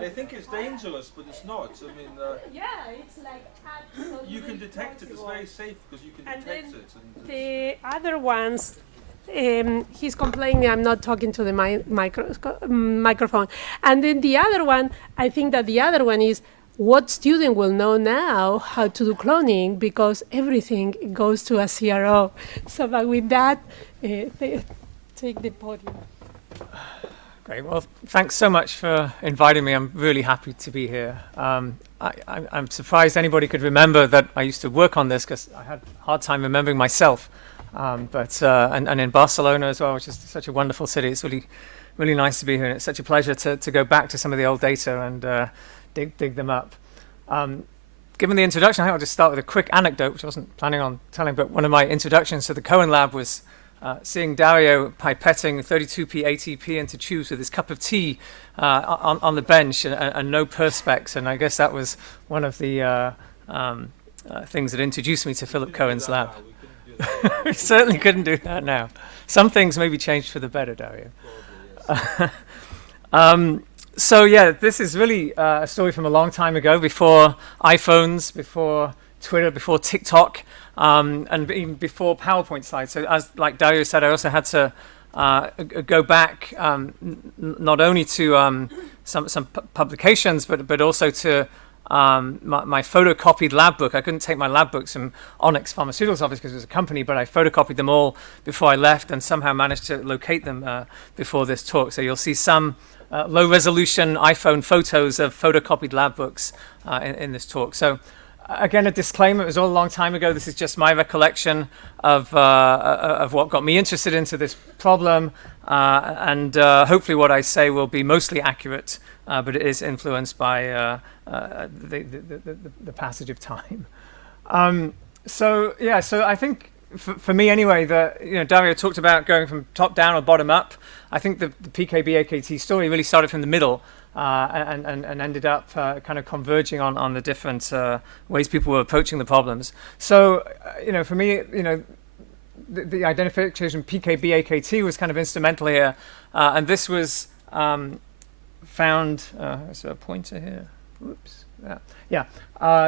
They think it's dangerous, but it's not. I mean, yeah, it's like absolutely you can detect it. It's very safe because you can detect it. And the other ones, he's complaining I'm not talking to the microphone. And then the other one, I think that the other one is, what student will know now how to do cloning because everything goes to a CRO. So, but with that, take the podium. Great. Well, thanks so much for inviting me. I'm really happy to be here. I'm surprised anybody could remember that I used to work on this because I had a hard time remembering myself. And in Barcelona as well, which is such a wonderful city. It's really nice to be here, and it's such a pleasure to go back to some of the old data and dig them up. Given the introduction, I think I'll just start with a quick anecdote, which I wasn't planning on telling, but one of my introductions to the Cohen lab was seeing Dario pipetting 32p ATP into tubes with his cup of tea on the bench and no perspex, and I guess that was one of the things that introduced me to Philip Cohen's lab. We certainly couldn't do that now. Some things maybe changed for the better, Dario. So yeah, this is really a story from a long time ago, before iPhones, before Twitter, before TikTok, and even before PowerPoint slides. So as like Dario said, I also had to go back not only to some publications, but also to my photocopied lab book. I couldn't take my lab books from Onyx Pharmaceuticals office because it was a company, but I photocopied them all before I left and somehow managed to locate them before this talk. So you'll see some low-resolution iPhone photos of photocopied lab books in this talk. So again, a disclaimer, it was all a long time ago. This is just my recollection of what got me interested into this problem, and hopefully what I say will be mostly accurate, but it is influenced by the passage of time. So I think for me anyway, Dario talked about going from top down or bottom up. I think the PKB AKT story really started from the middle and ended up kind of converging on the different ways people were approaching the problems. So for me, the identification PKB AKT was kind of instrumental here, and this was found. Is there a pointer here? Oops.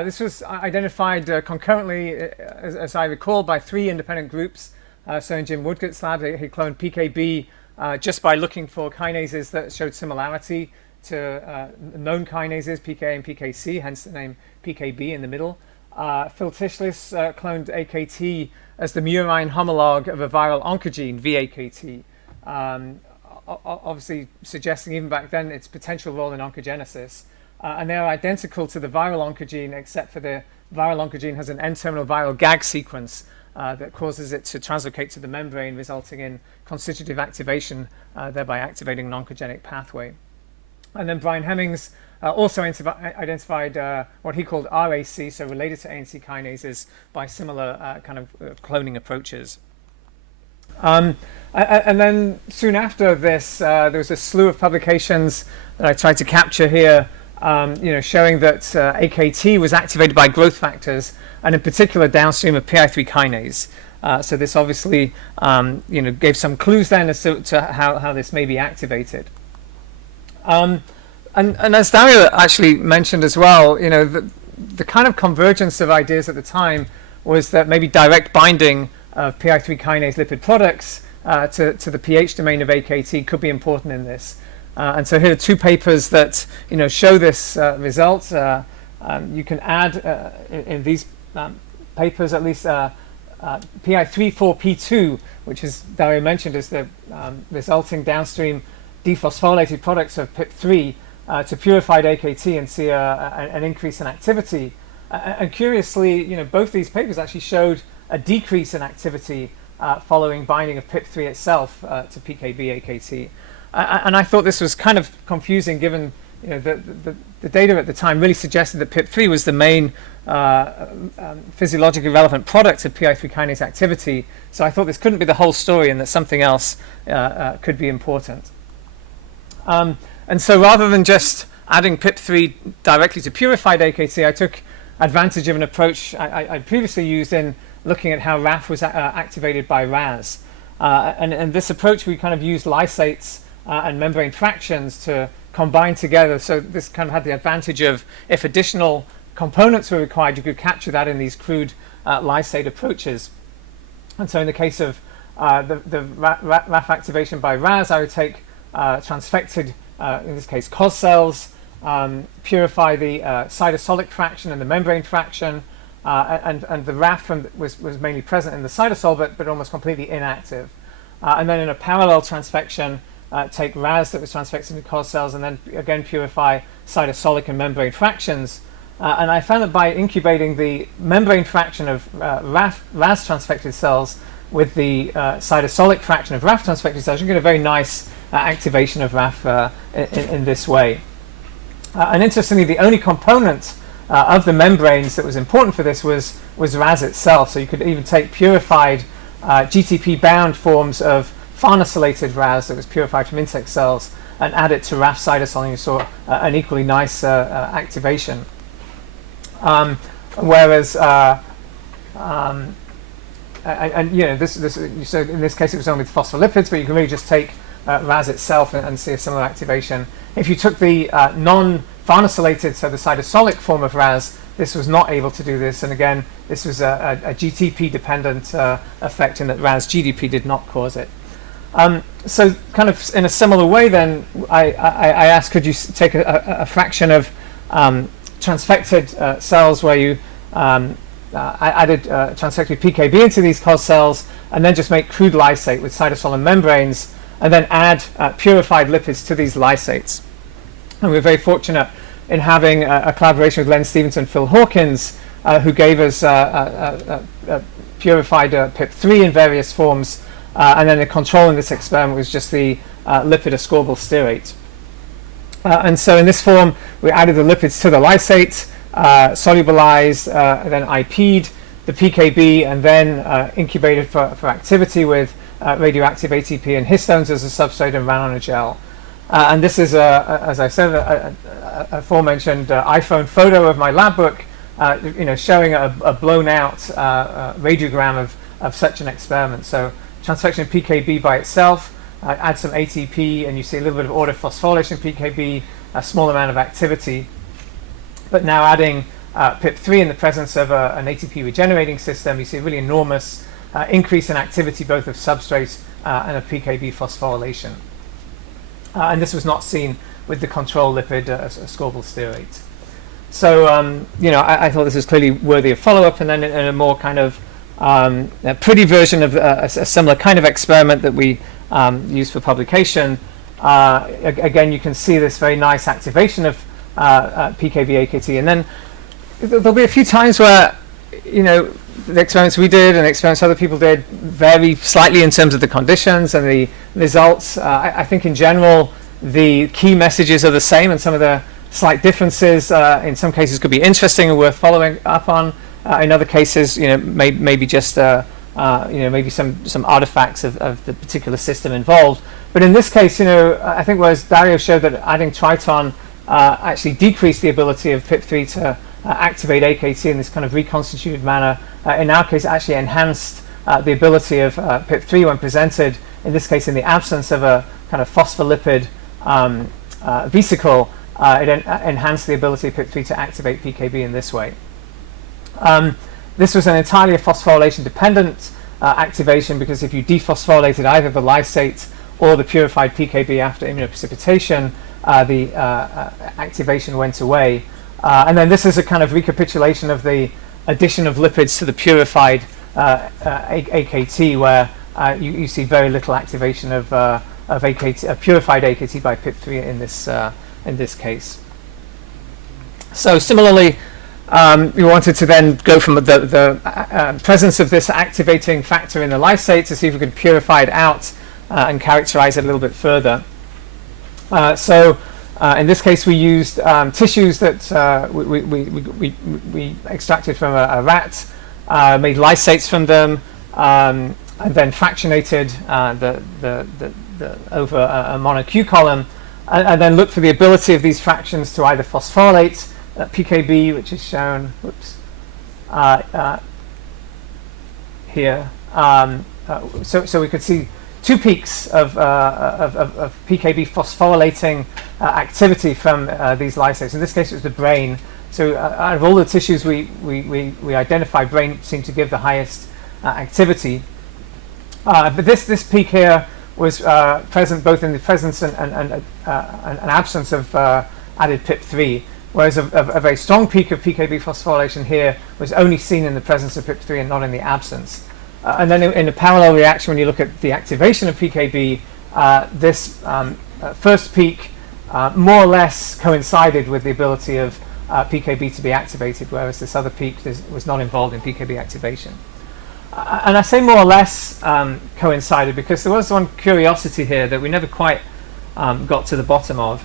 This was identified concurrently, as I recall, by 3 independent groups. So in Jim Woodcott's lab, he cloned PKB just by looking for kinases that showed similarity to known kinases, PK and PKC, hence the name PKB in the middle. Phil Tishlis cloned AKT as the murine homologue of a viral oncogene, VAKT, obviously suggesting even back then its potential role in oncogenesis. And they are identical to the viral oncogene, except for the viral oncogene has an N-terminal viral GAG sequence that causes it to translocate to the membrane, resulting in constitutive activation, thereby activating an oncogenic pathway. And then Brian Hemmings also identified what he called RAC, so related to ANC kinases, by similar kind of cloning approaches. And then soon after this, there was a slew of publications that I tried to capture here, showing that AKT was activated by growth factors, and in particular downstream of PI3 kinase. So this obviously, gave some clues then as to how this may be activated. And as Dario actually mentioned as well, the kind of convergence of ideas at the time was that maybe direct binding of PI3 kinase lipid products to the pH domain of AKT could be important in this. And so here are 2 papers that show this result. You can add in these papers at least PI3,4P2, which is Dario mentioned as the resulting downstream dephosphorylated products of PIP3 to purified AKT and see an increase in activity. And curiously, both these papers actually showed a decrease in activity following binding of PIP3 itself to PKB AKT. And I thought this was kind of confusing, given the data at the time really suggested that PIP3 was the main physiologically relevant product of PI3 kinase activity. So I thought this couldn't be the whole story, and that something else could be important. And so rather than just adding PIP3 directly to purified AKT, I took advantage of an approach I previously used in looking at how RAF was activated by RAS. And this approach, we kind of used lysates and membrane fractions to combined together. So this kind of had the advantage of, if additional components were required, you could capture that in these crude lysate approaches. And so in the case of the RAF activation by RAS, I would take transfected, in this case, COS cells, purify the cytosolic fraction and the membrane fraction, and the RAF was mainly present in the cytosol, but almost completely inactive. And then in a parallel transfection, take RAS that was transfected into COS cells, and then again purify cytosolic and membrane fractions. And I found that by incubating the membrane fraction of RAS transfected cells with the cytosolic fraction of RAF transfected cells, you get a very nice activation of RAF in this way. And interestingly, the only component of the membranes that was important for this was RAS itself. So you could even take purified GTP-bound forms of farnesylated RAS that was purified from insect cells and add it to RAF cytosol, and you saw an equally nice activation. Whereas, and you know, so in this case it was only the phospholipids, but you can really just take RAS itself and see a similar activation. If you took the non-farnesylated, so the cytosolic form of RAS, this was not able to do this, and again, this was a GTP-dependent effect in that RAS GDP did not cause it. So kind of in a similar way then, I asked, could you take a fraction of transfected cells where you added transfected PKB into these COS cells, and then just make crude lysate with cytosol and membranes, and then add purified lipids to these lysates. And we're very fortunate in having a collaboration with Len Stevenson and Phil Hawkins, who gave us purified PIP3 in various forms, and then the control in this experiment was just the lipid ascorbyl stearate. And so in this form, we added the lipids to the lysate, solubilized, then IP'd the PKB, and then incubated for activity with radioactive ATP and histones as a substrate, and ran on a gel. And this is, as I said, a aforementioned iPhone photo of my lab book, you know, showing a blown-out radiogram of such an experiment. So transfection of PKB by itself, add some ATP, and you see a little bit of order phosphorylation PKB, a small amount of activity. But now adding PIP3 in the presence of an ATP regenerating system, you see a really enormous increase in activity both of substrate and of PKB phosphorylation. And this was not seen with the control lipid ascorbyl stearate. So, you know, I thought this was clearly worthy of follow-up, and then in a more kind of a pretty version of a similar kind of experiment that we used for publication. Again, you can see this very nice activation of PKB AKT, and then there'll be a few times where, you know, the experiments we did and the experiments other people did vary slightly in terms of the conditions and the results. I think in general the key messages are the same, and some of the slight differences in some cases could be interesting and worth following up on. In other cases, you know, maybe just you know, maybe some artifacts of the particular system involved. But in this case, you know, I think whereas Dario showed that adding Triton actually decreased the ability of PIP3 to activate AKT in this kind of reconstituted manner, in our case actually enhanced the ability of PIP3 when presented, in this case in the absence of a kind of phospholipid vesicle. It enhanced the ability of PIP3 to activate PKB in this way. This was an entirely phosphorylation dependent activation, because if you dephosphorylated either the lysate or the purified PKB after immunoprecipitation, the activation went away. And then this is a kind of recapitulation of the addition of lipids to the purified AKT, where you see very little activation of AKT, purified AKT by PIP3 in this case. So similarly, we wanted to then go from the presence of this activating factor in the lysate to see if we could purify it out and characterize it a little bit further. In this case, we used tissues that we extracted from a rat, made lysates from them, and then fractionated over a mono-Q column, and then looked for the ability of these fractions to either phosphorylate PKB, which is shown here. So we could see two peaks of PKB phosphorylating activity from these lysates. In this case, it was the brain. So out of all the tissues we identified, brain seemed to give the highest activity. But this peak here was present both in the presence and absence of added PIP3, whereas a very strong peak of PKB phosphorylation here was only seen in the presence of PIP3 and not in the absence. And then in a parallel reaction, when you look at the activation of PKB, this first peak more or less coincided with the ability of PKB to be activated, whereas this other peak was not involved in PKB activation. And I say more or less coincided because there was one curiosity here that we never quite got to the bottom of,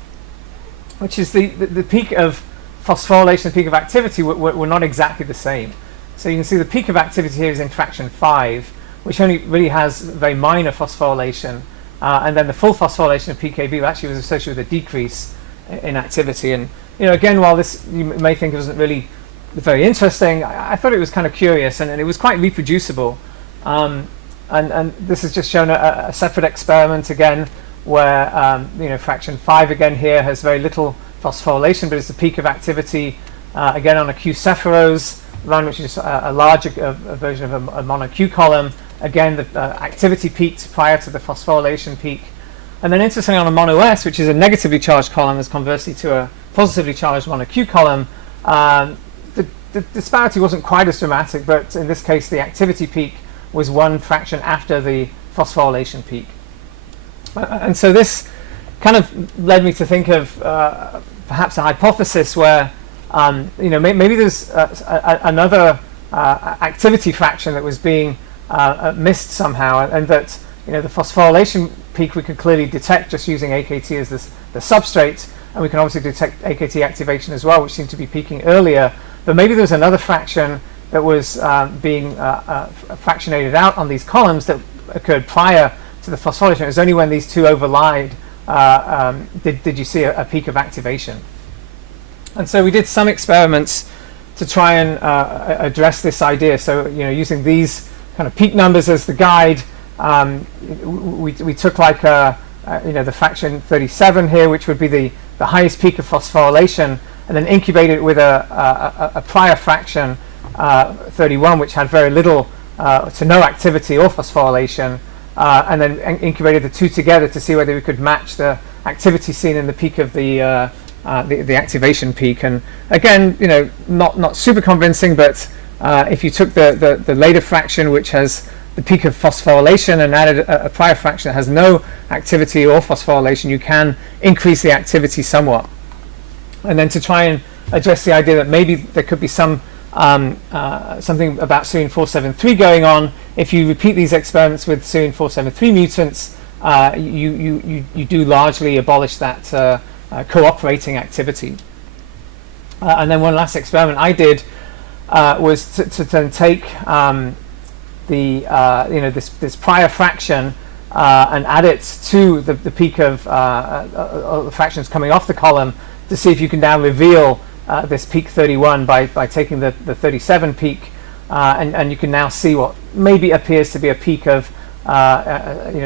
which is the peak of phosphorylation and peak of activity were not exactly the same. So you can see the peak of activity here is in fraction 5, which only really has very minor phosphorylation, and then the full phosphorylation of PKB actually was associated with a decrease in activity. And again, while this you may think wasn't really very interesting, I thought it was kind of curious, and it was quite reproducible. And this has just shown a separate experiment again, where fraction 5 again here has very little phosphorylation, but it's the peak of activity again on a Q cephalose run, which is a larger version of a mono Q column. Again, the activity peaked prior to the phosphorylation peak. And then interestingly, on a mono S, which is a negatively charged column, as conversely to a positively charged mono Q column, the disparity wasn't quite as dramatic, but in this case, the activity peak was one fraction after the phosphorylation peak. And so this kind of led me to think of perhaps a hypothesis where maybe there's another activity fraction that was being missed somehow, and that the phosphorylation peak we could clearly detect just using AKT as the substrate, and we can obviously detect AKT activation as well, which seemed to be peaking earlier. But maybe there was another fraction that was being fractionated out on these columns that occurred prior to the phosphorylation. It was only when these two overlied did you see a peak of activation. And so we did some experiments to try and address this idea. So using these kind of peak numbers as the guide, we took like the fraction 37 here, which would be the highest peak of phosphorylation, and then incubated it with a prior fraction 31, which had very little to no activity or phosphorylation, and then incubated the two together to see whether we could match the activity seen in the peak of the activation peak. And again, not super convincing, but if you took the later fraction, which has the peak of phosphorylation, and added a prior fraction that has no activity or phosphorylation, you can increase the activity somewhat. And then to try and address the idea that maybe there could be some something about serine 473 going on, if you repeat these experiments with serine 473 mutants, you do largely abolish that cooperating activity. And then one last experiment I did was to then take this prior fraction and add it to the peak of the fractions coming off the column, to see if you can now reveal this peak 31 by taking the 37 peak, and you can now see what maybe appears to be a peak of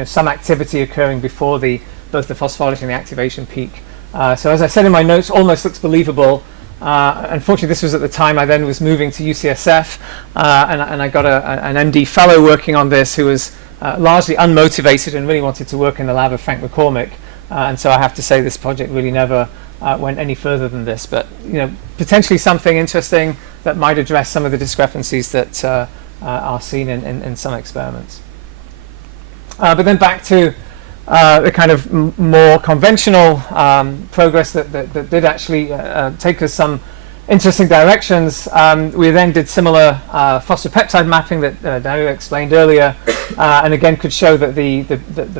some activity occurring before both the phosphorylation and the activation peak. So as I said in my notes, almost looks believable. Unfortunately, this was at the time I then was moving to UCSF, and I got an MD fellow working on this who was largely unmotivated and really wanted to work in the lab of Frank McCormick, and so I have to say this project really never went any further than this. But potentially something interesting that might address some of the discrepancies that are seen in some experiments. But then back to the kind of more conventional progress that did actually take us some interesting directions. We then did similar phosphopeptide mapping that Dario explained earlier, and again could show that the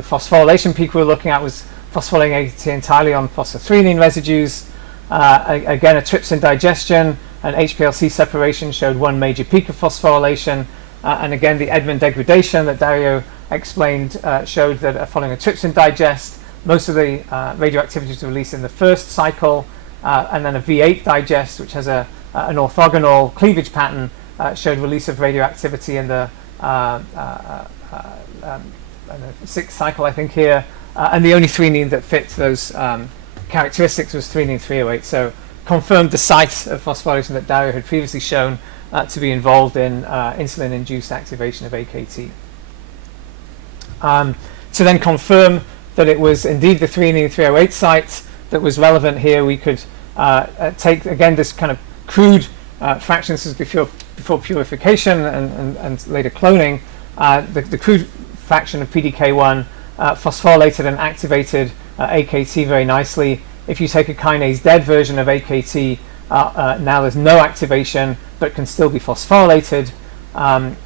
phosphorylation peak we were looking at was phosphorylating AKT entirely on phosphothreonine residues. Again, a trypsin digestion and HPLC separation showed one major peak of phosphorylation, and again the Edmond degradation that Dario explained showed that following a trypsin digest, most of the radioactivity was released in the first cycle, and then a V8 digest, which has an orthogonal cleavage pattern, showed release of radioactivity in the 6th cycle, I think, here, and the only threonine that fit those characteristics was threonine 308. So confirmed the site of phosphorylation that Dario had previously shown to be involved in insulin-induced activation of AKT. To then confirm that it was indeed the threonine 308 site that was relevant here, we could take, again, this kind of crude fraction. This is before purification and later cloning. The crude fraction of PDK1 phosphorylated and activated AKT very nicely. If you take a kinase dead version of AKT, now there's no activation but can still be phosphorylated.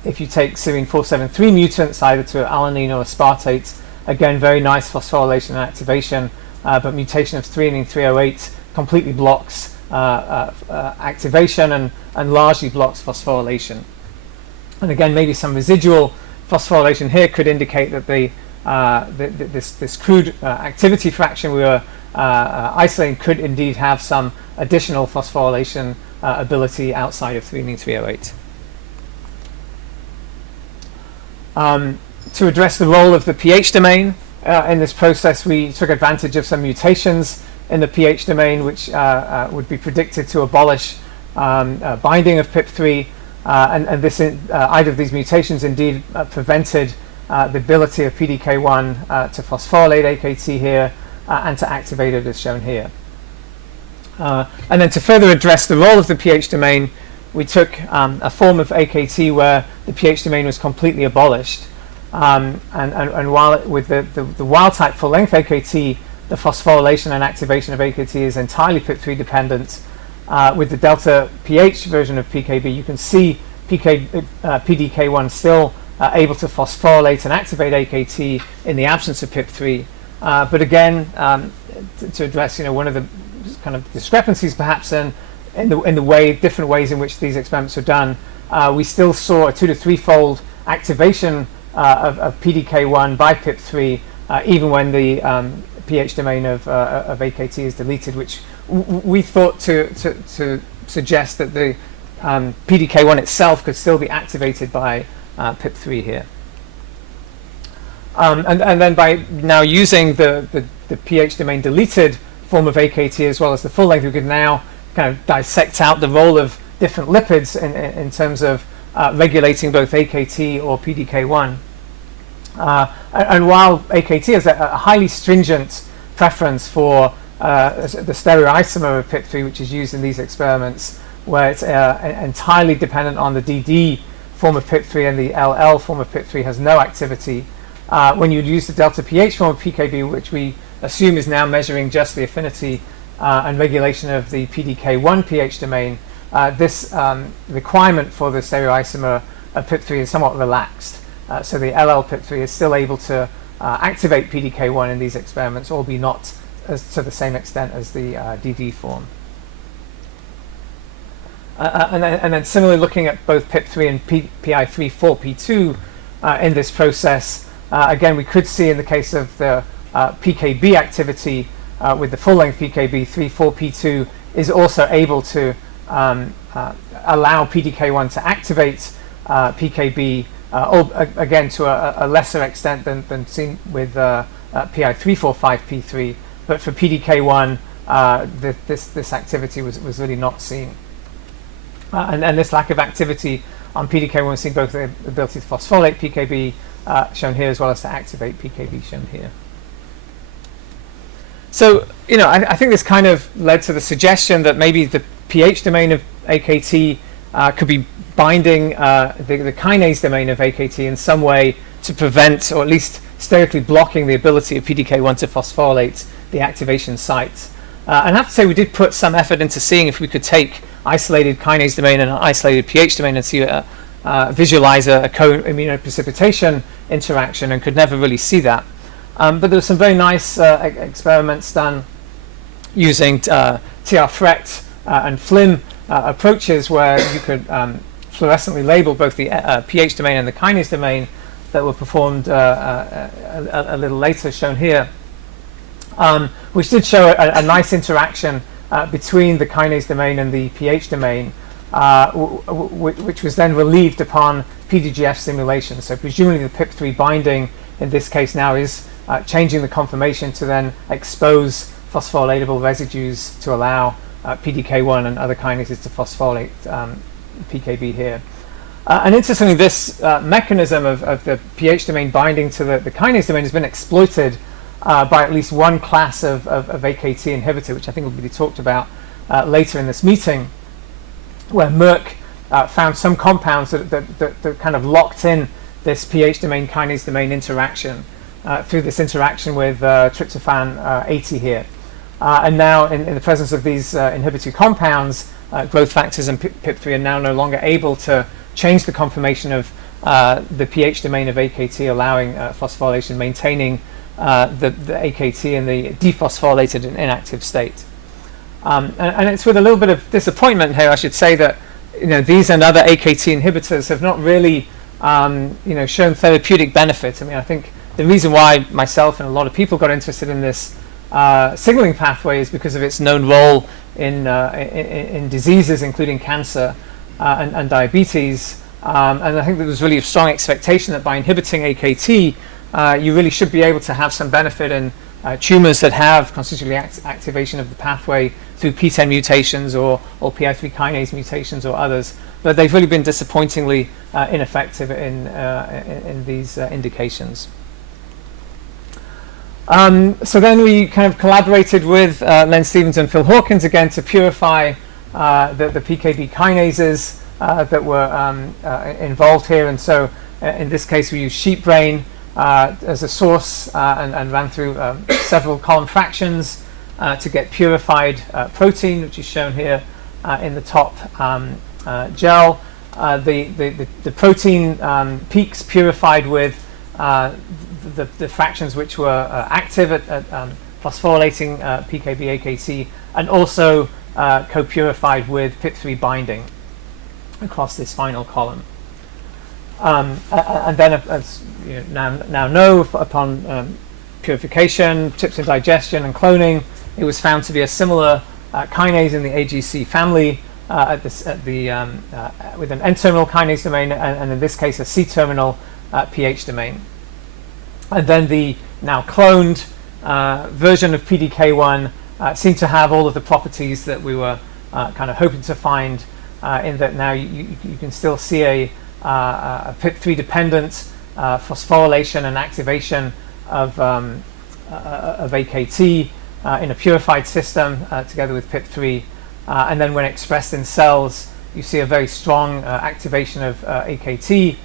If you take serine 473 mutants, either to alanine or aspartate, again, very nice phosphorylation and activation, but mutation of threonine 308 completely blocks activation and largely blocks phosphorylation. And again, maybe some residual phosphorylation here could indicate that this crude activity fraction we were isolating could indeed have some additional phosphorylation ability outside of threonine 308. To address the role of the pH domain in this process, we took advantage of some mutations in the pH domain which would be predicted to abolish binding of PIP3, and this either of these mutations indeed prevented the ability of PDK1 to phosphorylate AKT here and to activate it as shown here. And then to further address the role of the pH domain, we took a form of AKT where the pH domain was completely abolished. And while with the wild type full length AKT, the phosphorylation and activation of AKT is entirely PIP3 dependent, with the delta pH version of PKB, you can see PDK1 still able to phosphorylate and activate AKT in the absence of PIP3. But again, to address one of the kind of discrepancies perhaps in the different ways in which these experiments were done, we still saw a 2 to 3-fold activation of PDK1 by PIP3 even when the pH domain of AKT is deleted, which we thought to suggest that the PDK1 itself could still be activated by PIP3 here. And then by now using the pH domain deleted form of AKT as well as the full length, we could now kind of dissect out the role of different lipids in terms of regulating both AKT or PDK1. And while AKT has a highly stringent preference for the stereoisomer of PIP3, which is used in these experiments, where it's entirely dependent on the DD form of PIP3 and the LL form of PIP3 has no activity, when you use the delta pH form of PKB, which we assume is now measuring just the affinity and regulation of the PDK1 pH domain, this requirement for the stereoisomer of PIP3 is somewhat relaxed. So the LL PIP3 is still able to activate PDK1 in these experiments, albeit not to the same extent as the DD form. And then similarly looking at both PIP3 and PI3-4P2 in this process, again we could see in the case of the PKB activity with the full-length PKB, 3,4P2 is also able to allow PDK1 to activate PKB, again to a lesser extent than seen with PI345P3, but for PDK1 this activity was really not seen. And this lack of activity on PDK1 was seen both the ability to phosphorylate PKB shown here as well as to activate PKB shown here. So, I think this kind of led to the suggestion that maybe the pH domain of AKT could be binding the kinase domain of AKT in some way to prevent, or at least sterically blocking, the ability of PDK1 to phosphorylate the activation sites. And I have to say we did put some effort into seeing if we could take isolated kinase domain and an isolated pH domain and see visualize a co-immunoprecipitation interaction, and could never really see that. But there were some very nice experiments done using TR-FRET and FLIM approaches where you could fluorescently label both the pH domain and the kinase domain that were performed a little later, shown here, which did show a nice interaction between the kinase domain and the pH domain. which was then relieved upon PDGF stimulation. So presumably the PIP3 binding in this case now is changing the conformation to then expose phosphorylatable residues to allow PDK1 and other kinases to phosphorylate PKB here. And interestingly, this mechanism of the pH domain binding to the kinase domain has been exploited by at least one class of AKT inhibitor, which I think will be talked about later in this meeting, where Merck found some compounds that kind of locked in this pH domain kinase domain interaction through this interaction with tryptophan 80 here. And now in the presence of these inhibitory compounds, growth factors and PIP3 are now no longer able to change the conformation of the pH domain of AKT, allowing phosphorylation, maintaining the AKT in the dephosphorylated and inactive state. And it's with a little bit of disappointment here, I should say, that these and other AKT inhibitors have not really shown therapeutic benefit. I mean, I think the reason why myself and a lot of people got interested in this signaling pathway is because of its known role in diseases including cancer and diabetes. And I think there was really a strong expectation that by inhibiting AKT, you really should be able to have some benefit in tumors that have constitutive activation of the pathway through PTEN mutations or PI3 kinase mutations or others. But they've really been disappointingly ineffective in these indications. So then we kind of collaborated with Len Stevens and Phil Hawkins again to purify the PKB kinases that were involved here. And so in this case we used sheep brain as a source and ran through several column fractions to get purified protein, which is shown here in the top gel. The protein peaks purified with the fractions which were active at phosphorylating PKB AKT, and also co-purified with PIP3 binding across this final column. And then, as you now know, upon purification, trypsin digestion, and cloning, it was found to be a similar kinase in the AGC family with an N-terminal kinase domain, and in this case a C-terminal pH domain. And then the now cloned version of PDK1 seemed to have all of the properties that we were kind of hoping to find, in that now you can still see a PIP3 dependent phosphorylation and activation of AKT in a purified system together with PIP3, and then when expressed in cells you see a very strong activation of AKT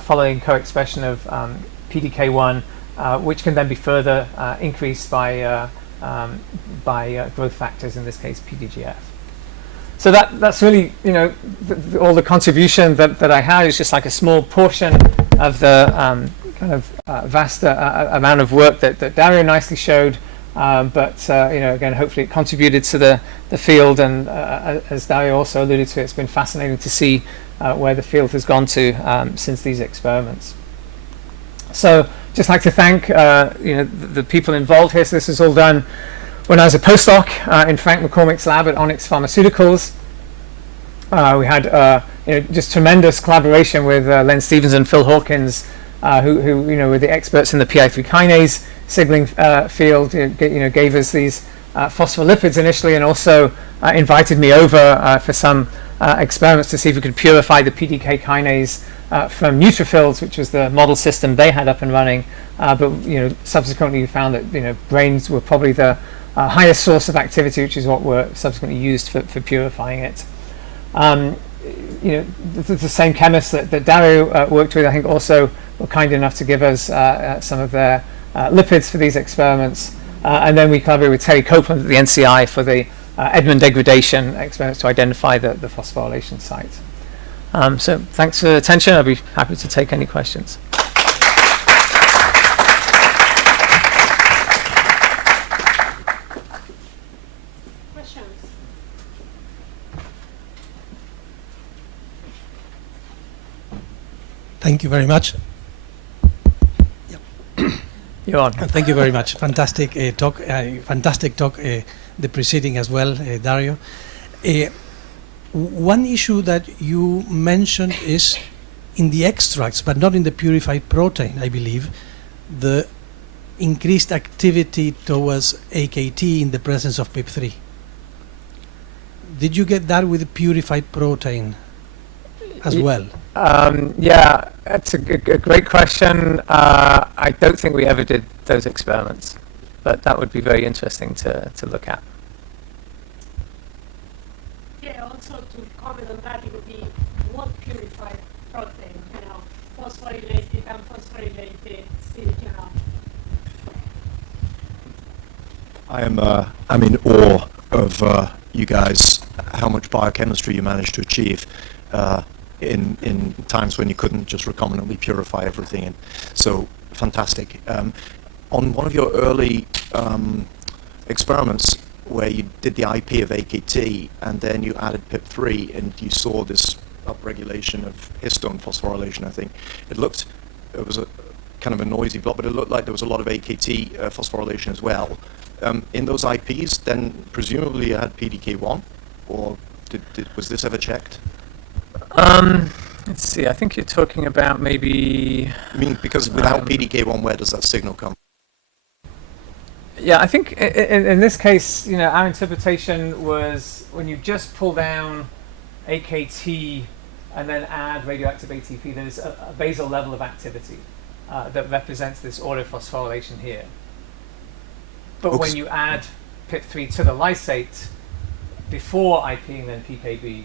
following co-expression of PDK1, which can then be further increased by growth factors, in this case PDGF. So that's really, all the contribution that I had is just like a small portion of the kind of vast amount of work that Dario nicely showed. But again, hopefully it contributed to the field, and as Dario also alluded to, it's been fascinating to see where the field has gone to since these experiments. So just like to thank the people involved here. So this was all done when I was a postdoc in Frank McCormick's lab at Onyx Pharmaceuticals. We had just tremendous collaboration with Len Stevens and Phil Hawkins, who were the experts in the PI3 kinase signaling field. Gave us these phospholipids initially, and also invited me over for some experiments to see if we could purify the PDK kinase from neutrophils, which was the model system they had up and running. But subsequently we found that brains were probably the highest source of activity, which is what were subsequently used for purifying it. The same chemists that Dario worked with, I think, also were kind enough to give us some of their lipids for these experiments. And then we collaborated with Terry Copeland at the NCI for the Edmond degradation experiments to identify the phosphorylation site. So thanks for the attention. I'll be happy to take any questions. Thank you very much. You're on. Thank you very much. Fantastic talk. Fantastic talk. The preceding as well, Dario. one issue that you mentioned is in the extracts, but not in the purified protein, I believe, the increased activity towards AKT in the presence of PIP3. Did you get that with purified protein as well? Yeah, that's a great question. I don't think we ever did those experiments, but that would be very interesting to look at. Yeah, also to comment on that, it would be what purified protein, phosphorylated and phosphorylated, I'm in awe of you guys, how much biochemistry you managed to achieve in times when you couldn't just recombinantly purify everything. And so fantastic. On one of your early experiments where you did the IP of AKT and then you added PIP3 and you saw this upregulation of histone phosphorylation, I think. It was a kind of a noisy block, but it looked like there was a lot of AKT phosphorylation as well. In those IPs, then presumably you had PDK1, or was this ever checked? Let's see, I think you're talking about maybe... I mean, because without PDK1, where does that signal come? Yeah, I think in this case, our interpretation was when you just pull down AKT and then add radioactive ATP, there's a basal level of activity that represents this autophosphorylation here. But when you add PIP3 to the lysate before IP and then PKB,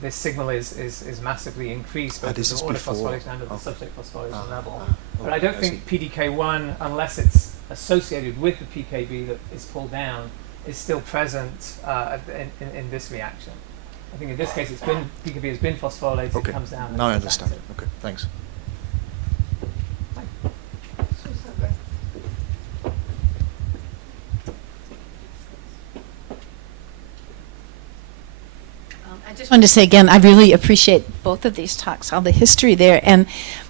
this signal is massively increased both at the autophosphorylation and at the substrate phosphorylation level. But I don't think PDK1, unless it's associated with the PKB that is pulled down, is still present in this reaction. I think in this case, PKB has been phosphorylated, it comes down. Now I understand. Okay, thanks. I just wanted to say again, I really appreciate both of these talks, all the history there, and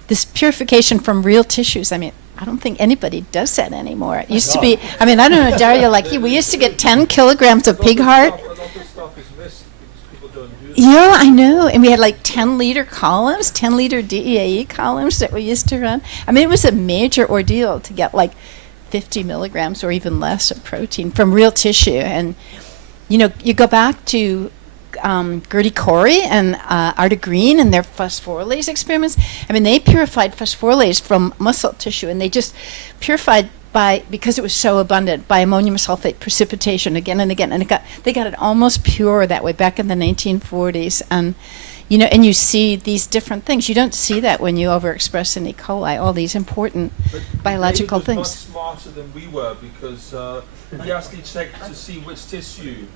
this purification from real tissues. I mean, I don't think anybody does that anymore. It used to be, I don't know, Dario, like you, we used to get 10 kilograms of pig heart. A lot of stuff is missed because people don't do it. Yeah, I know. And we had like 10-liter columns, 10-liter DEAE columns that we used to run. I mean, it was a major ordeal to get like 50 milligrams or even less of protein from real tissue. And, you go back to Gertie Corey and Arda Green and their phosphorylase experiments. I mean, they purified phosphorylase from muscle tissue, and they just purified because it was so abundant by ammonium sulfate precipitation again and again, and they got it almost pure that way back in the 1940s. And and you see these different things. You don't see that when you overexpress in E. coli, all these important biological David things. was much smarter than we were because he actually checked to see which tissue.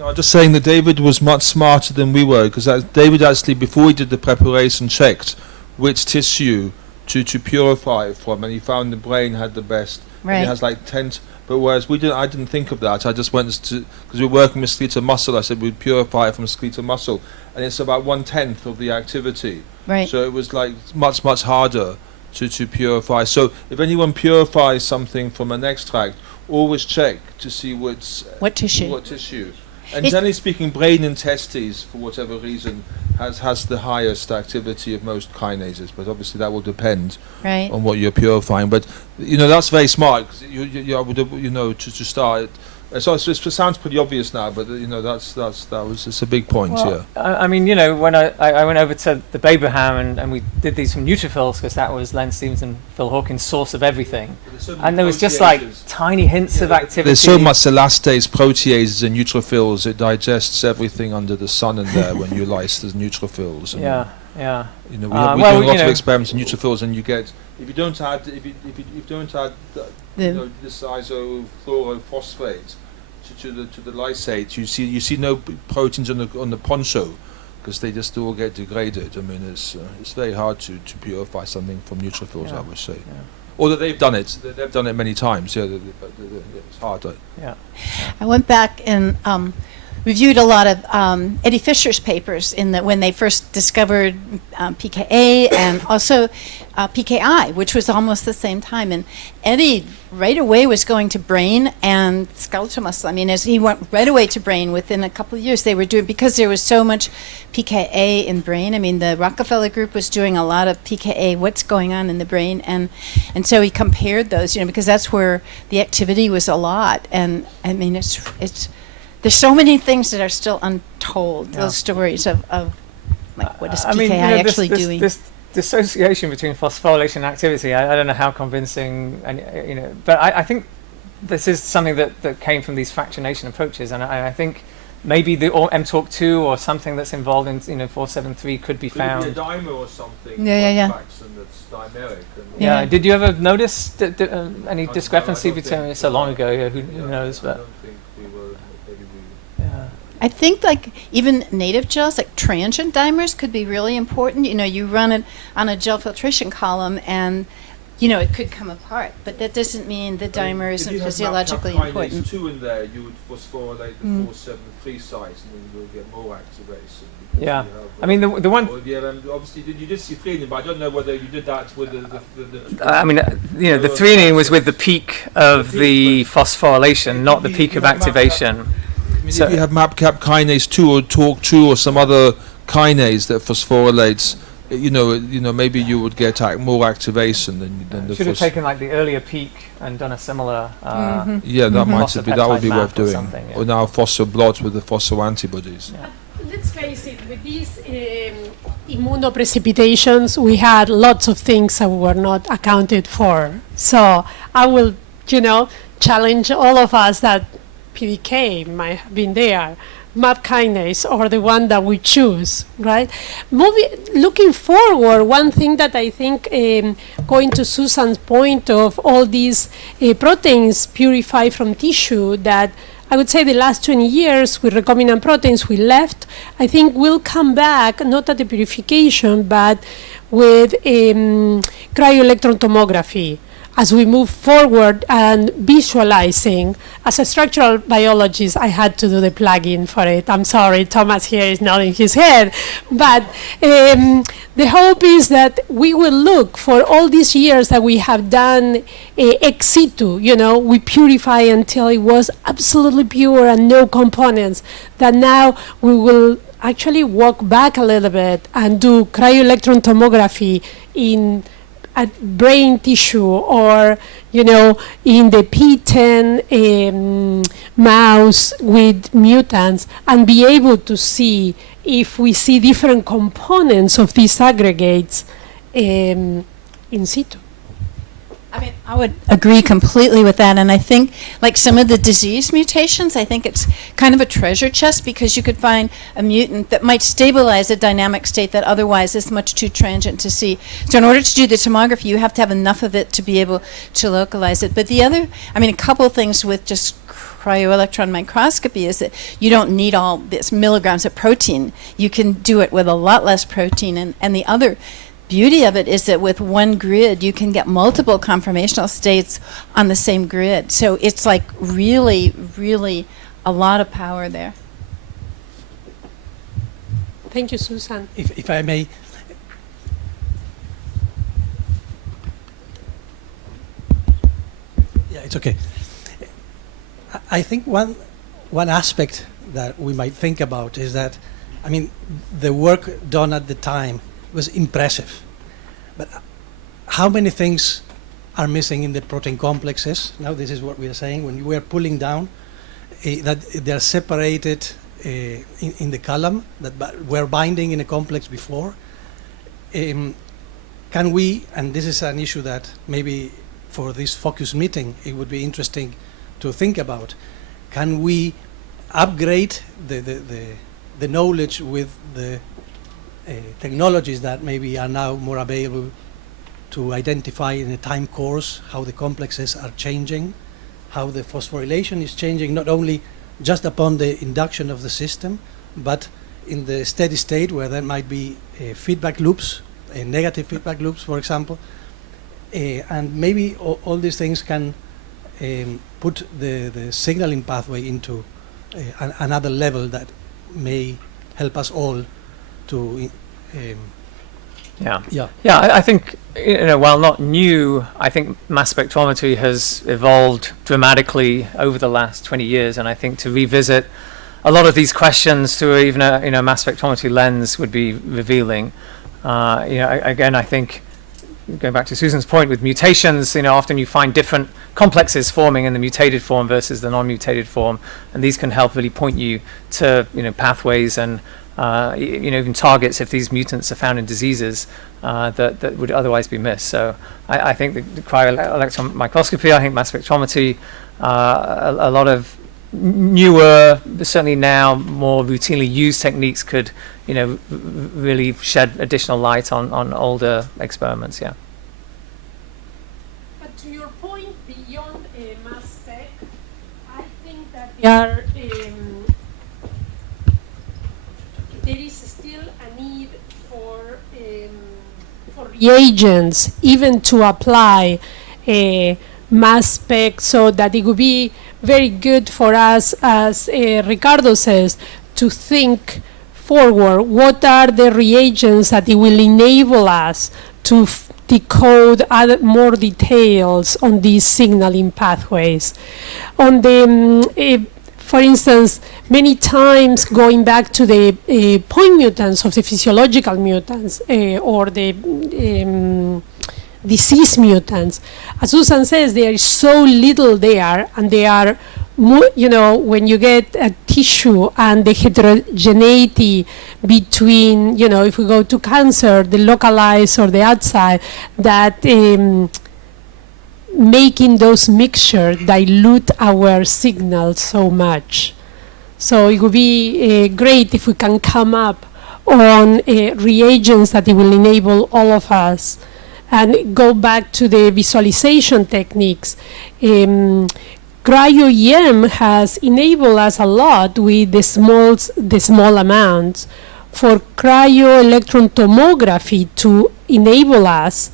I'm just saying that David was much smarter than we were because David actually, before he did the preparation, checked which tissue to purify from, and he found the brain had the best. Right. And it has like 10. But whereas I didn't think of that. I just went to, because we were working with skeletal muscle, I said we'd purify it from skeletal muscle, and it's about 1/10 of the activity. Right. So it was like much harder to purify. So if anyone purifies something from an extract, always check to see what tissue. And generally speaking, brain and testes, for whatever reason, has the highest activity of most kinases. But obviously that will depend on what you're purifying. But that's very smart. Cause to start. So it sounds pretty obvious now, but it's a big point. Well, I mean, when I went over to the Babraham and we did these from neutrophils because that was Len Stevens and Phil Hawkins' source of everything, and there was just like tiny hints of activity. There's so much elastase, proteases, and neutrophils. It digests everything under the sun in there when you lyse the neutrophils. And Yeah. we do lots of experiments in neutrophils, and you get if you don't add this isofluorophosphate to the lysate, you see no proteins on the poncho because they just all get degraded. I mean, it's very hard to purify something from neutrophils. I would say, although they've done it many times. Yeah, it's hard. I went back and reviewed a lot of Eddie Fisher's papers in the, when they first discovered PKA and also PKI, which was almost the same time. And Eddie right away was going to brain and skeletal muscle. I mean, as he went right away to brain within a couple of years, they were doing, because there was so much PKA in brain. I mean, the Rockefeller group was doing a lot of PKA, what's going on in the brain, and so he compared those, you know, because that's where the activity was a lot. And I mean, it's there's so many things that are still untold. Those stories of like what is PKI actually doing. This dissociation between phosphorylation and activity, I don't know how convincing, and you know, but I think this is something that came from these fractionation approaches, and I think maybe the mTORC2 or something that's involved in 473 could be found. Could it be a dimer or something? Yeah. That's dimeric. And Yeah. Did you ever notice any discrepancy between? It's so long ago. Yeah, who knows? I But don't think we were. Maybe yeah. I think like even native gels, like transient dimers, could be really important. You know, you run it on a gel filtration column and, you know, it could come apart, but that doesn't mean the dimer isn't physiologically important. If you had 2 in there, you would phosphorylate the 473 sites, and then you will get more activation. Yeah. I mean, the one. Obviously, you did see threonine, but I don't know whether you did that with the I mean, you know, the threonine was with the peak of the phosphorylation, not the peak of activation. I mean, if you have MAPCAP kinase 2 or TORC2 or some other kinase that phosphorylates, you know, maybe you would get more activation than the. Should have taken like the earlier peak and done a similar. Yeah, that might be. That would be worth doing. Yeah. Or now phosphoblots with the phosphoantibodies. Yeah. Let's face it, with these immunoprecipitations, we had lots of things that were not accounted for. So I will, challenge all of us that PDK might have been there, MAP kinase, or the one that we choose, right? Looking forward, one thing that I think, going to Susan's point of all these proteins purified from tissue, that I would say the last 20 years with recombinant proteins we left, I think we'll come back, not at the purification, but with cryo-electron tomography as we move forward and visualizing. As a structural biologist, I had to do the plug-in for it. I'm sorry, Thomas here is nodding his head. But the hope is that we will look for all these years that we have done ex situ, we purify until it was absolutely pure and no components, that now we will actually walk back a little bit and do cryo-electron tomography at brain tissue, or in the P10 mouse with mutants, and be able to see if we see different components of these aggregates in situ. I mean, I would agree completely with that, and I think, like some of the disease mutations, I think it's kind of a treasure chest, because you could find a mutant that might stabilize a dynamic state that otherwise is much too transient to see. So in order to do the tomography, you have to have enough of it to be able to localize it. But the other, a couple of things with just cryo-electron microscopy is that you don't need all this milligrams of protein. You can do it with a lot less protein, and the other beauty of it is that with one grid you can get multiple conformational states on the same grid. So it's like really, really a lot of power there. Thank you, Susan. If I may. Yeah, it's okay. I think one aspect that we might think about is that, the work done at the time was impressive, but how many things are missing in the protein complexes? Now this is what we are saying, when we are pulling down, that they are separated in the column that were binding in a complex before. Can we, and this is an issue that maybe for this focus meeting it would be interesting to think about, can we upgrade the knowledge with the technologies that maybe are now more available to identify in a time course how the complexes are changing, how the phosphorylation is changing, not only just upon the induction of the system, but in the steady state where there might be feedback loops, negative feedback loops, for example, and maybe all these things can put the signaling pathway into another level that may help us all to. I think, while not new, I think mass spectrometry has evolved dramatically over the last 20 years, and I think to revisit a lot of these questions through even a mass spectrometry lens would be revealing. Again, I think going back to Susan's point with mutations, often you find different complexes forming in the mutated form versus the non-mutated form, and these can help really point you to pathways and even targets if these mutants are found in diseases that would otherwise be missed. So I think the cryo-electron microscopy, I think mass spectrometry, a lot of newer, certainly now more routinely used techniques could really shed additional light on older experiments. Yeah. But to your point, beyond mass spec, I think that there is still a need for reagents, even to apply mass spec, so that it would be very good for us, as Ricardo says, to think forward. What are the reagents that it will enable us to decode more details on these signaling pathways? On the for instance, many times going back to the point mutants of the physiological mutants or the disease mutants, as Susan says, there is so little there, and they are, when you get a tissue and the heterogeneity between, if we go to cancer, the localized or the outside, that making those mixtures dilute our signals so much. So it would be great if we can come up on reagents that it will enable all of us. And go back to the visualization techniques. Cryo-EM has enabled us a lot with the small amounts. For cryo-electron tomography to enable us,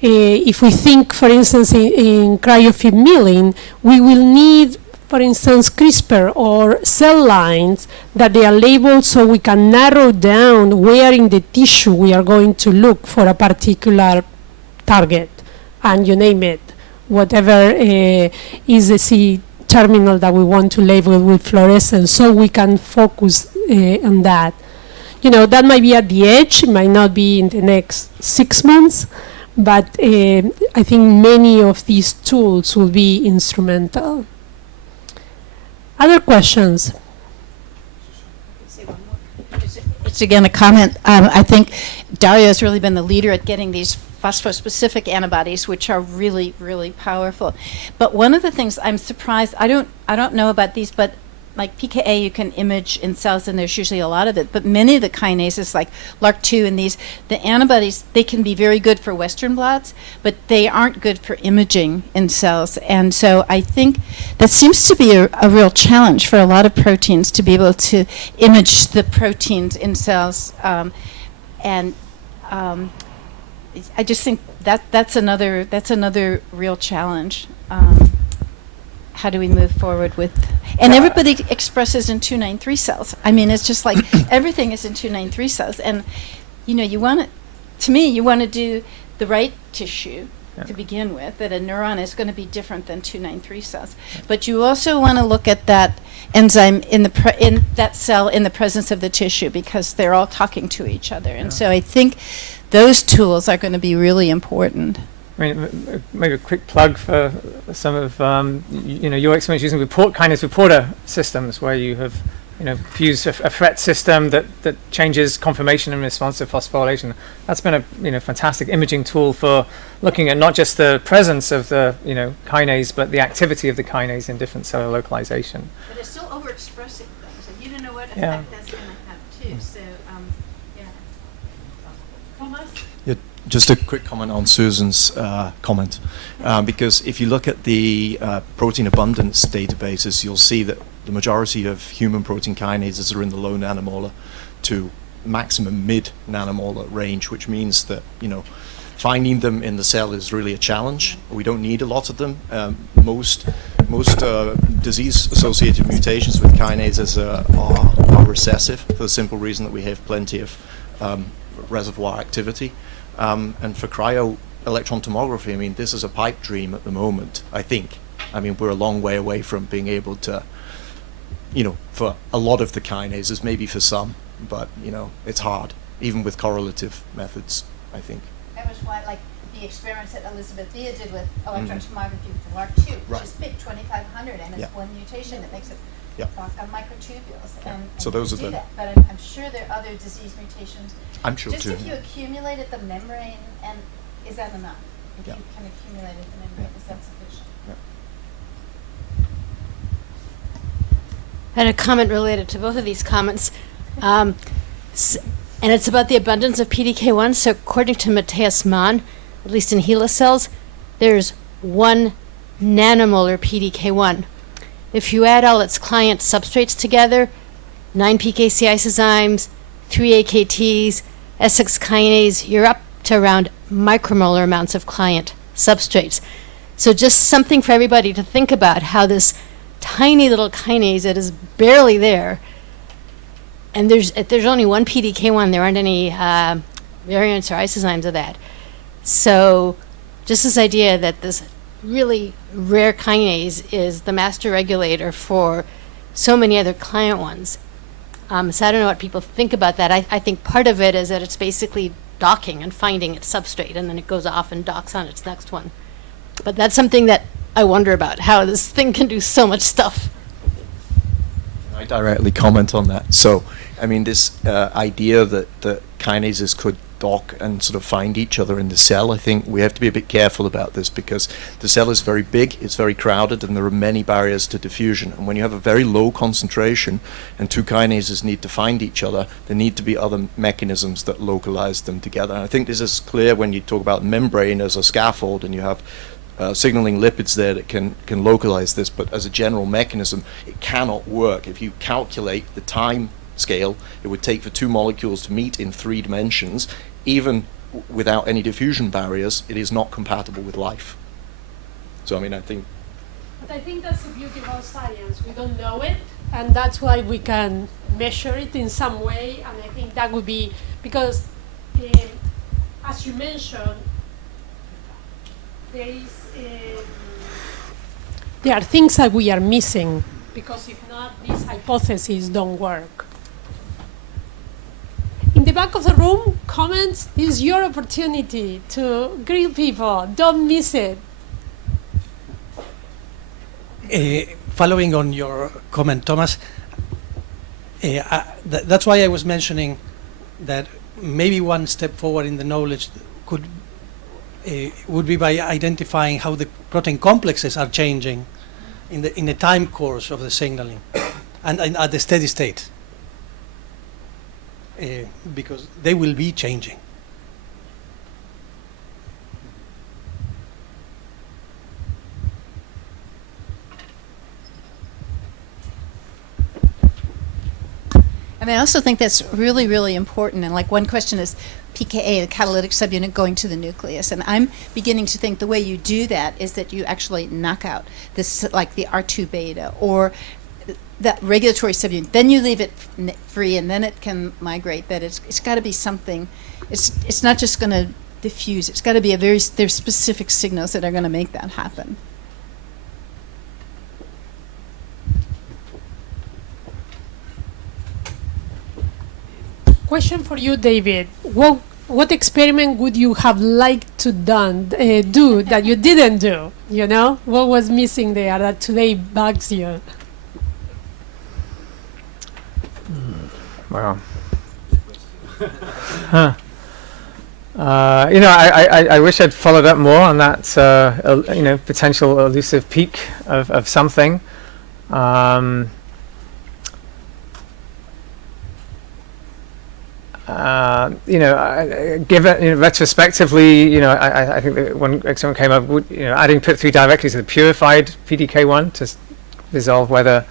if we think, for instance, in cryofeed milling, we will need, for instance, CRISPR or cell lines that they are labeled so we can narrow down where in the tissue we are going to look for a particular target, and you name it, whatever is the C terminal that we want to label with fluorescence, so we can focus on that. That might be at the edge, it might not be in the next 6 months, but I think many of these tools will be instrumental. Other questions? It's again a comment. I think Dario has really been the leader at getting these phosphospecific antibodies, which are really, really powerful. But one of the things I'm surprised, I don't know about these, but like PKA you can image in cells, and there's usually a lot of it, but many of the kinases like LRRK2 and the antibodies, they can be very good for Western blots, but they aren't good for imaging in cells. And so I think that seems to be a real challenge for a lot of proteins to be able to image the proteins in cells. I just think that's another real challenge. How do we move forward with? And everybody expresses in 293 cells. I mean, it's just like everything is in 293 cells, and you want to do the right tissue to begin with. That a neuron is going to be different than 293 cells, but you also want to look at that enzyme in that cell in the presence of the tissue, because they're all talking to each other, and so I think those tools are going to be really important. I mean, maybe a quick plug for some of your experience using kinase reporter systems, where you have fused a threat system that changes conformation in response to phosphorylation. That's been a fantastic imaging tool for looking at not just the presence of the kinase, but the activity of the kinase in different cellular localization. But it's still overexpressing things, and you don't know what effect that's going to have too. So Thomas? Just a quick comment on Susan's comment, because if you look at the protein abundance databases, you'll see that the majority of human protein kinases are in the low nanomolar to maximum mid nanomolar range, which means that finding them in the cell is really a challenge. We don't need a lot of them. Most most disease-associated mutations with kinases are recessive for the simple reason that we have plenty of reservoir activity. And for cryo electron tomography, I mean, this is a pipe dream at the moment, I think. I mean, we're a long way away from being able to, you know, for a lot of the kinases, maybe for some, but, you know, it's hard, even with correlative methods, I think. That was why, like, the experiments that Elizabeth Villa did with electron tomography with LARC2, which is big, 2500, and it's one mutation that makes it block on microtubules. And so those are do the... that. But I'm sure there are other disease mutations. I'm sure just too. If you accumulated the membrane, and is that enough? If you can accumulate it, the membrane, is that sufficient? I had a comment related to both of these comments, and it's about the abundance of PDK1. So according to Matthias Mann, at least in HeLa cells, there's 1 nanomolar PDK1. If you add all its client substrates together, 9 PKC isozymes, 3 AKTs, S6 kinase, you're up to around micromolar amounts of client substrates. So just something for everybody to think about, how this tiny little kinase that is barely there, and there's only 1 PDK1, there aren't any variants or isozymes of that. So just this idea that this really rare kinase is the master regulator for so many other client ones. So I don't know what people think about that. I think part of it is that it's basically docking and finding its substrate, and then it goes off and docks on its next one. But that's something that I wonder about, how this thing can do so much stuff. I directly comment on that. So, I mean, this idea that the kinases could dock and sort of find each other in the cell, I think we have to be a bit careful about this because the cell is very big, it's very crowded, and there are many barriers to diffusion. And when you have a very low concentration and 2 kinases need to find each other, there need to be other mechanisms that localize them together. And I think this is clear when you talk about membrane as a scaffold and you have signaling lipids there that can localize this, but as a general mechanism, it cannot work. If you calculate the time scale it would take for 2 molecules to meet in 3 dimensions, even without any diffusion barriers, it is not compatible with life. So, I mean, I think... But I think that's the beauty of science. We don't know it, and that's why we can measure it in some way, and I think that would be, because, as you mentioned, there are things that we are missing, because if not, these hypotheses don't work. In the back of the room, comments, this is your opportunity to grill people. Don't miss it. Following on your comment, Thomas, that's why I was mentioning that maybe one step forward in the knowledge would be by identifying how the protein complexes are changing in the time course of the signaling and at the steady state, because they will be changing. I mean, I also think that's really, really important. And like one question is PKA, the catalytic subunit going to the nucleus. And I'm beginning to think the way you do that is that you actually knock out this, like the R2 beta or that regulatory subunit. Then you leave it free, and then it can migrate. That it's got to be something. It's not just going to diffuse. It's got to be there's specific signals that are going to make that happen. Question for you, David. What experiment would you have liked to do that you didn't do? You know, what was missing there that today bugs you? Wow. You know, I wish I'd followed up more on that, you know, potential elusive peak of something. You know, given retrospectively, you know, I think that one experiment came up, you know, adding PIP3 directly to the purified PDK1 to resolve whether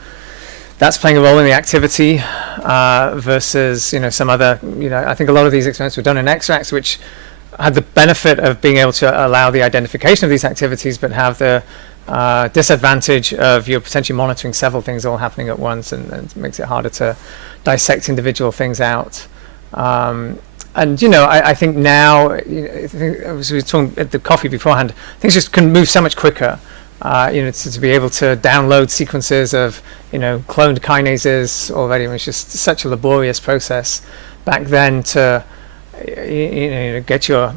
that's playing a role in the activity versus, you know, some other, you know, I think a lot of these experiments were done in extracts, which had the benefit of being able to allow the identification of these activities, but have the disadvantage of you're potentially monitoring several things all happening at once, and it makes it harder to dissect individual things out. And I think now, I think, as we were talking at the coffee beforehand, things just can move so much quicker. To be able to download sequences of cloned kinases already, it's just such a laborious process back then to get your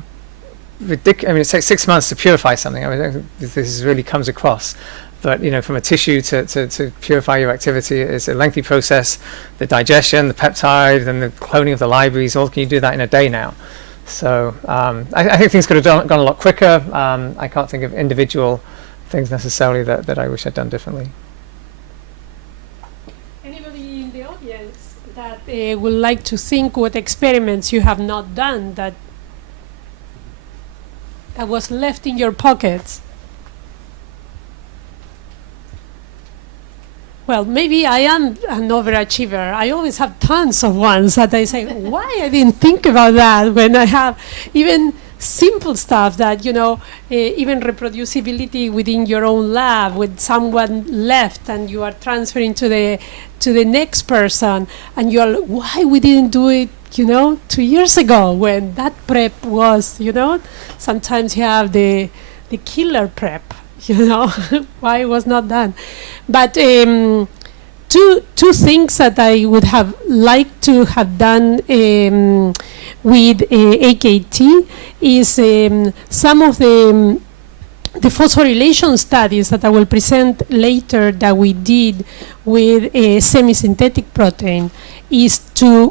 it takes 6 months to purify something. I mean, this really comes across. But from a tissue to purify your activity is a lengthy process. The digestion, the peptide, and the cloning of the libraries, all can you do that in a day now? So I think things could have gone a lot quicker. I can't think of individual things necessarily that I wish I'd done differently. Anybody in the audience that would like to think what experiments you have not done that was left in your pockets? Well, maybe I am an overachiever. I always have tons of ones that I say, why I didn't think about that, when I have even simple stuff that, even reproducibility within your own lab with someone left and you are transferring to the next person, and you're like, why we didn't do it 2 years ago when that prep was, sometimes you have the killer prep, why it was not done. But two things that I would have liked to have done with AKT is some of the phosphorylation studies that I will present later that we did with a semi-synthetic protein is to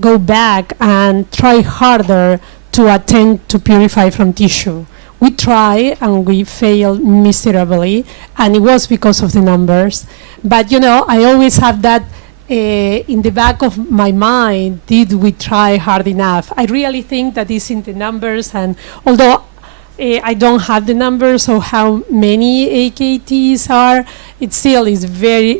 go back and try harder to attempt to purify from tissue. We try and we fail miserably, and it was because of the numbers. But I always have that in the back of my mind, did we try hard enough? I really think that is in the numbers, and although I don't have the numbers of how many AKTs are, it still is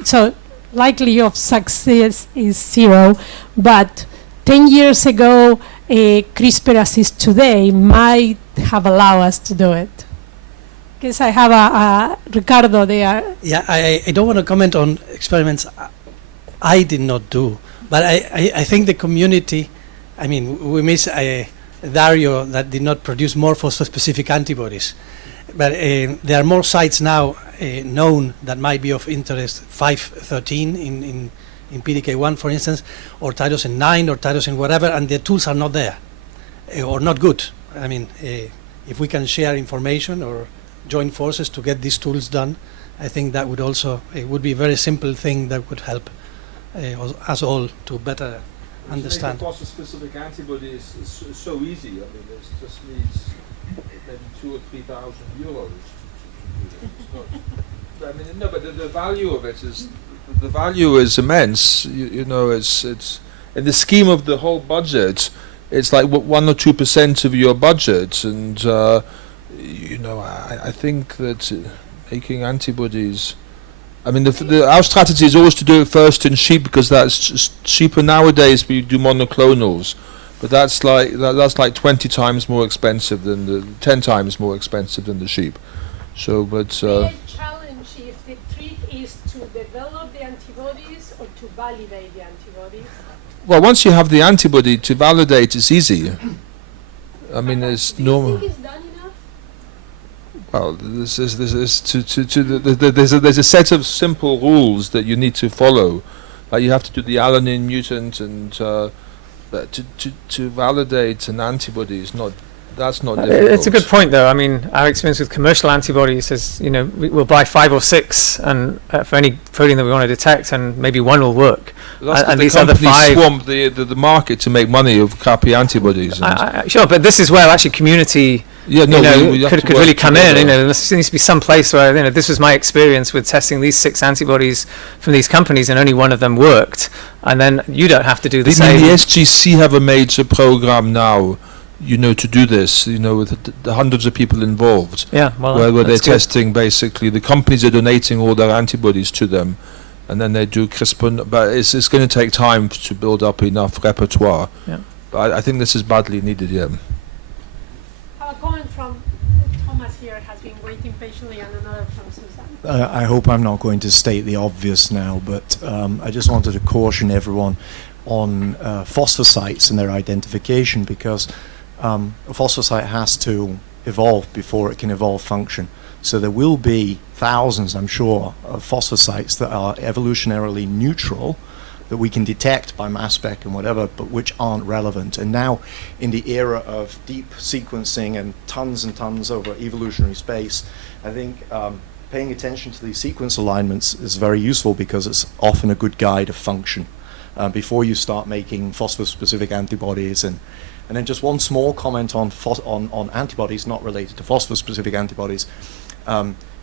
so likely of success is 0, but 10 years ago, CRISPR assist today might have allowed us to do it. Guess I have a Ricardo there. Yeah, I don't want to comment on experiments I did not do, but I think the community, we miss Dario that did not produce more phospho-specific antibodies, but there are more sites now known that might be of interest, 513 in PDK1, for instance, or tyrosine 9 or tyrosine whatever, and the tools are not there or not good. If we can share information or join forces to get these tools done, I think that would also, it would be a very simple thing that would help us all to better understand. To make a phospho-specific antibody is so easy. It just needs maybe 2,000 or 3,000 euros to do that. But the value of it is, the value is immense. It's in the scheme of the whole budget, it's like 1 or 2% of your budget, and I think that making antibodies. Our strategy is always to do it first in sheep because that's cheaper nowadays. We do monoclonals, but that's like 20 times more expensive than 10 times more expensive than the sheep. So, but the challenge if the trick is to develop the antibodies or to validate the antibodies. Well, once you have the antibody to validate, it's easy. It's normal. Do you think it's done enough? Well, there's a set of simple rules that you need to follow. Like you have to do the alanine mutant, and to validate an antibody is not. That's not difficult. It's a good point, though. Our experience with commercial antibodies is, we'll buy 5 or 6, and for any protein that we want to detect, and maybe one will work. And these other 5 swamp the market to make money of crappy antibodies. Sure, but this is where actually community, we could really come in. There needs to be some place where this was my experience with testing these 6 antibodies from these companies, and only one of them worked, and then you don't have to do the same. The SGC have a major program now. To do this, with the hundreds of people involved. Yeah, well, where they're testing basically, the companies are donating all their antibodies to them, and then they do CRISPR. But it's going to take time to build up enough repertoire. Yeah. But I think this is badly needed. Yeah. Have a comment from Thomas us here has been waiting patiently, and another from Susan. I hope I'm not going to state the obvious now, but I just wanted to caution everyone on phosphosites and their identification, because a phosphosite has to evolve before it can evolve function. So there will be thousands, I'm sure, of phosphosites that are evolutionarily neutral, that we can detect by mass spec and whatever, but which aren't relevant. And now, in the era of deep sequencing and tons over evolutionary space, I think paying attention to these sequence alignments is very useful, because it's often a good guide of function before you start making phosphor-specific antibodies. And then just one small comment on antibodies not related to phosphor-specific antibodies.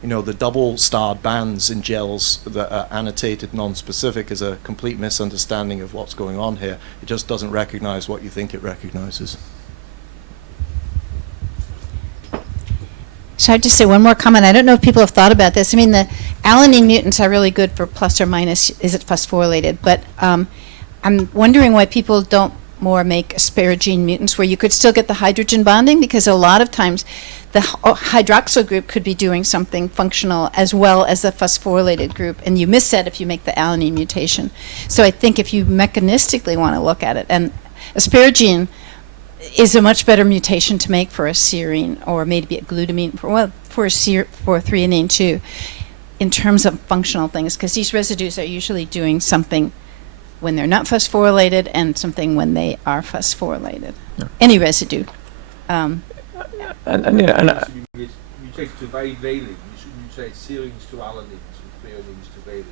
You know, the double-starred bands in gels that are annotated non-specific is a complete misunderstanding of what's going on here. It just doesn't recognize what you think it recognizes. So I'd just say one more comment. I don't know if people have thought about this. I mean, the alanine mutants are really good for plus or minus, is it phosphorylated? But I'm wondering why people don't more make asparagine mutants where you could still get the hydrogen bonding, because a lot of times the hydroxyl group could be doing something functional as well as the phosphorylated group, and you miss that if you make the alanine mutation. So I think if you mechanistically want to look at it, and asparagine is a much better mutation to make for a serine, or maybe a glutamine, for threonine too, in terms of functional things, because these residues are usually doing something when they're not phosphorylated and something when they are phosphorylated. Yeah. Any residue. And you take to valine, you should mutate serines to alanines and threonines to valines.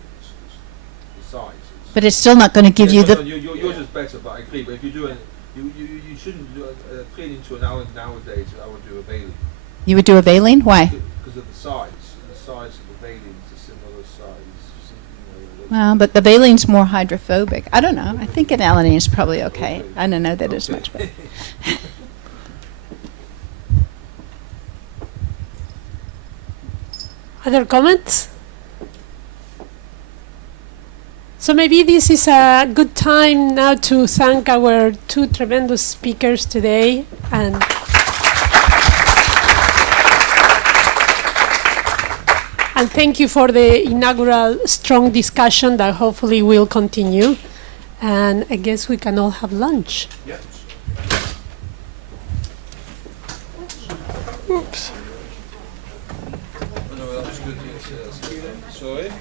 The size. But it's still not going to give you the... Yours is better, but I agree. But if you're doing, you shouldn't do a threonine to an alanine nowadays. I would do a valine. You would do a valine? Why? Because of the size. The size of the valines is similar size. Well, but the valine's more hydrophobic. I don't know. I think an alanine is probably okay. I don't know that it's much better. Other comments? So maybe this is a good time now to thank our two tremendous speakers today, and thank you for the inaugural strong discussion that hopefully will continue. And I guess we can all have lunch. Yes. Oops. No, that was good. Yes, sorry.